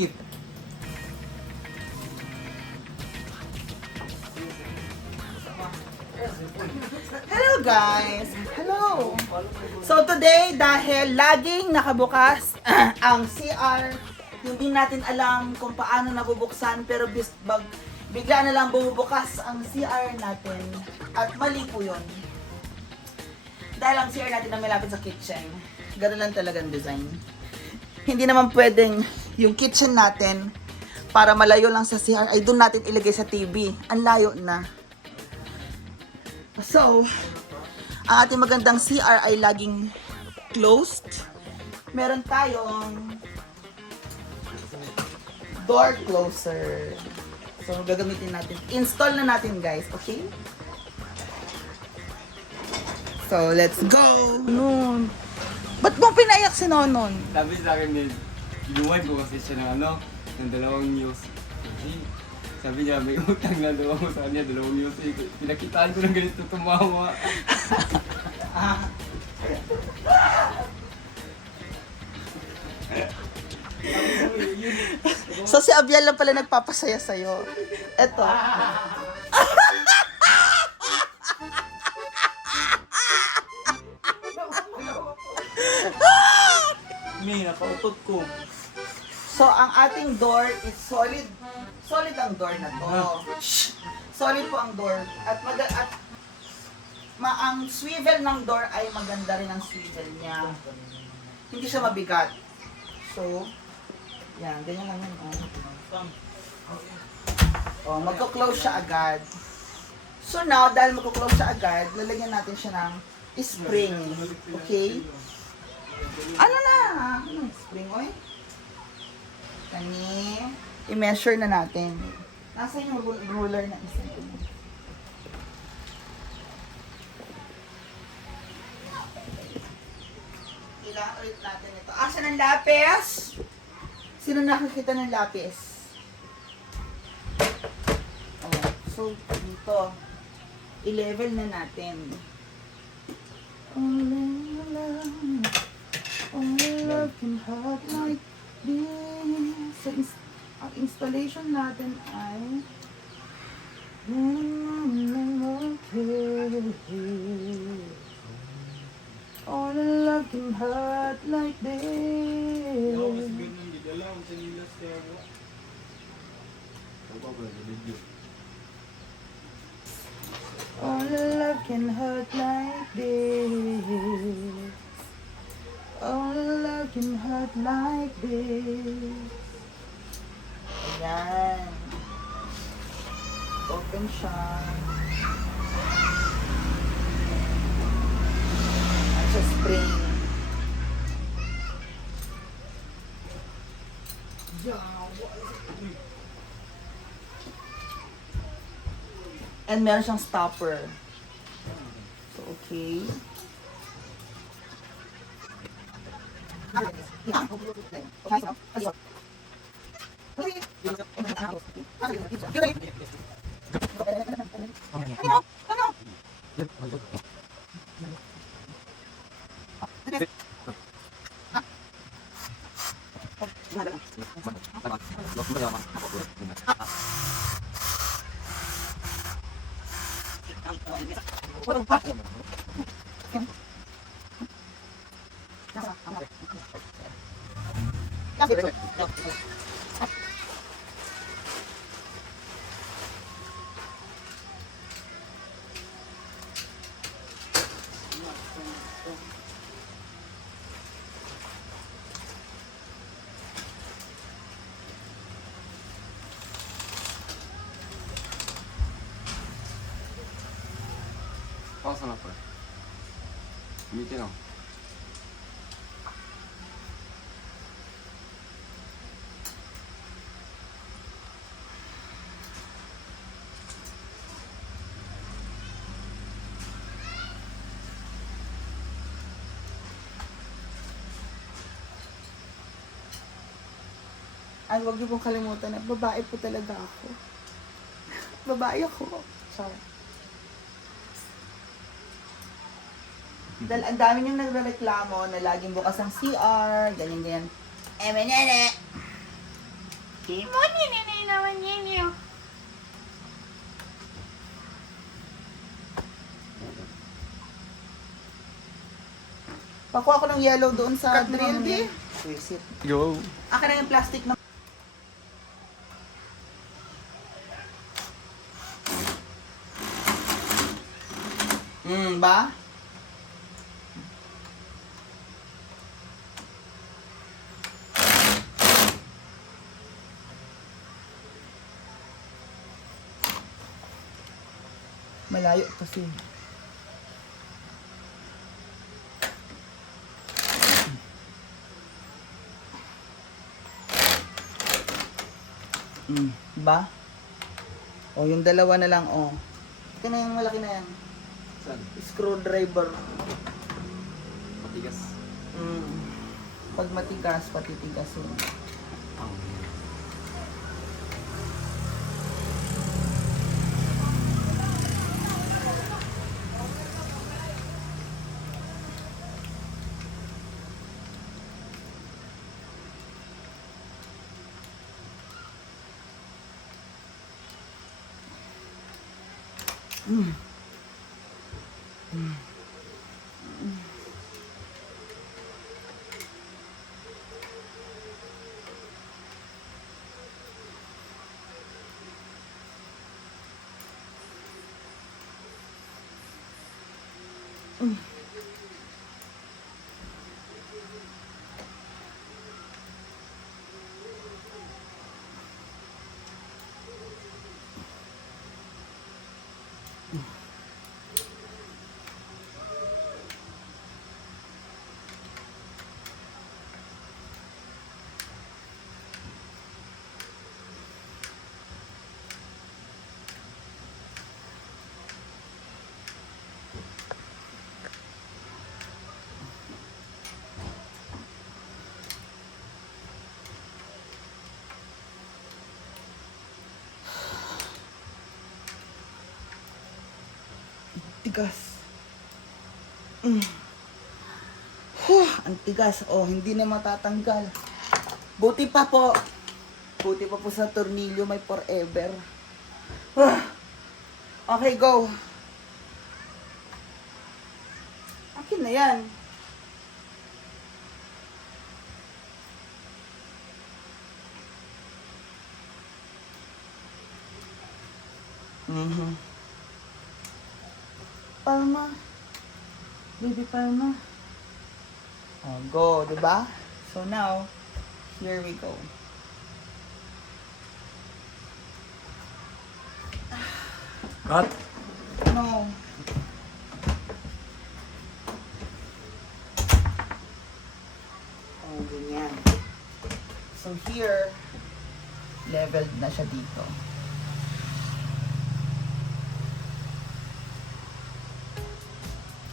Skip. Hello guys! Hello! So today, dahil laging nakabukas ang CR, hindi natin alam kung paano nabubuksan, pero bigla na lang bumubukas ang CR natin. At mali po yun. Dahil ang CR natin na malapit sa kitchen. Ganun lang talagang design. Hindi naman pwedeng yung kitchen natin para malayo lang sa CR ay doon natin ilagay sa TV. Ang layo na. So, ang ating magandang CR ay laging closed. Meron tayong door closer. So, gagamitin natin. Install na natin, guys. Okay? So, let's go! Noon. Ba't mo pinaiyak si Nonon? Sabi sa akin din, inuwan ko kasi siya ng ng dalawang news. Sabi niya, may utang na daw ako sa kanya, dalawang news. Pinakitaan ko ng ganito tumawa. So, si Abiel lang pala nagpapasaya sa'yo. Eto. May nakautot ko. So, ang ating door is solid. Solid ang door na to. Shh! Solid po ang door. Ang swivel ng door ay maganda rin ang swivel niya. Hindi siya mabigat. So, yan. Ganyan lang yun. Magko-close siya agad. So now, dahil magko-close siya agad, lalagyan natin siya ng spring. Okay? Ano na? Ano spring, oy? Kani, i-measure na natin. Nasaan yung ruler na isa ko? Kailangan ulit natin ito. Asan ang lapis? Sino nakakita ng lapis? Oh, so, dito. I-level na natin. Only love can hurt like this. So, ang installation natin ay only love can hurt like this. Only love can hurt like this. Only love can hurt like this. Ayan. Open siya. At sa spring. And meron siyang stopper. So, okay. Pasa na, pre. Miti na. Ay, huwag niyo pong kalimutan na babae po talaga ako. Babae ako. Sorry. Dahil ang dami niyong nagrereklamo na laging bukas ang CR, ganyan-ganyan. Nene! Pakuha ko ng yellow doon sa drill, di. Swisit. Go. Akin na yung plastic na. Ba? Malayo kasi. Ba? O, yung dalawa na lang, o. Ito na yung malaki na yan. Saan? Screwdriver. Matigas. Pag matigas, patitigas yun. Tigas. Ang tigas. Oh, hindi na matatanggal. Buti pa po. Buti pa po sa tornilyo may forever. Okay, go. Akin na yan. Palma. Baby Palma. Oh, go, diba? So now, here we go. Cut. No. Oh, ganyan. So here, leveled na siya dito.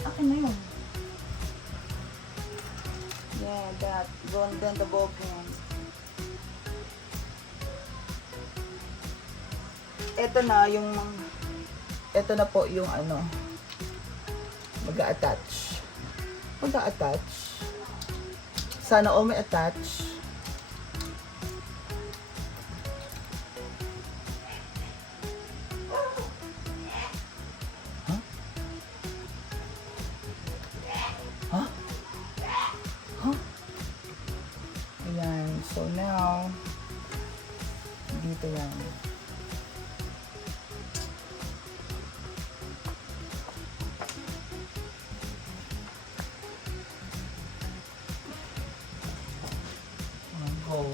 Akin na yun. Yeah, that. Go and then the ball pen. Ito na yung... Ito na po yung ano. Mag-a-attach. Mag-a-attach. Sana all may attach. Ayan. So now, dito yan. Go.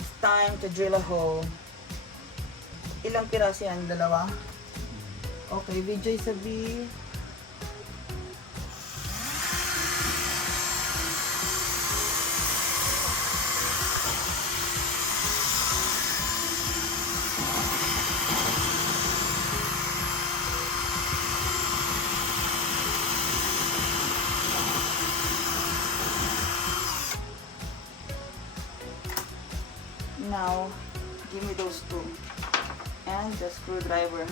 It's time to drill a hole. Ilang piraso yan? Dalawa? Okay, Vijay sabi. Now, give me those two. And the screwdriver.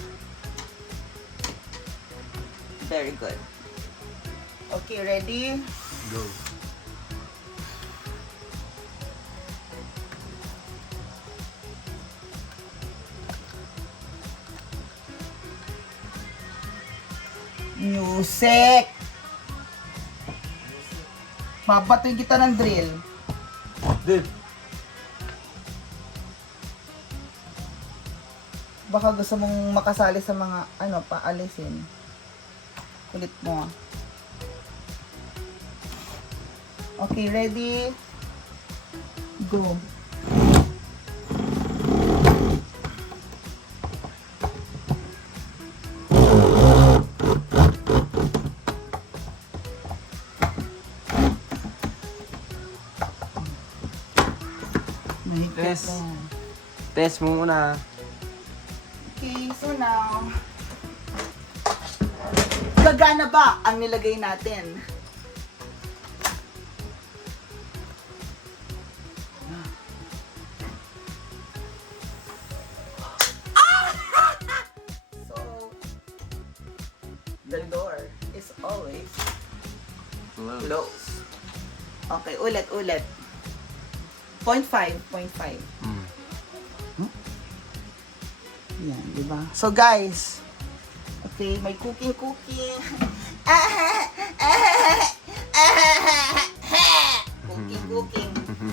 Very good. Okay, ready? Go. Music! Babatuin kita ng drill. Dil. Baka gusto mong makasali sa mga, paalisin. Kulit mo. Okay, ready? Go. Mahigpit Test. na. Test mo muna. Okay, so now, gagana ba ang nilagay natin? So, the door is always closed. Okay, ulit. 0.5. Yan, di ba? So guys, okay, may cooking. Cooking.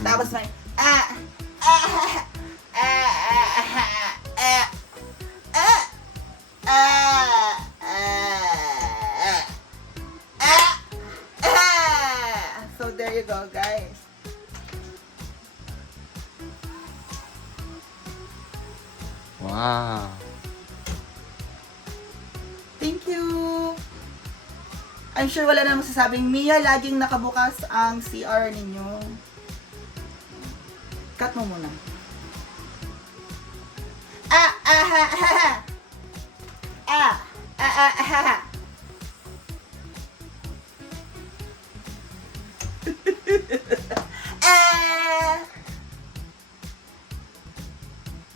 Tapos may so there you go, guys. Wow. Thank you! I'm sure wala na masasabing, Mia, laging nakabukas ang CR ninyo. Cut mo muna.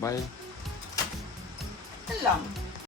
Bye. Lang.